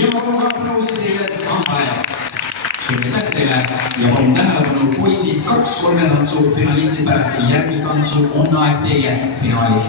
Ja palun aplausi teile sambaajaks. Suur aitäh teile ja palun tähelepanu poisid, 2 kolmetantsu finalistid pärast järgmist tantsu on aeg teie finaalis.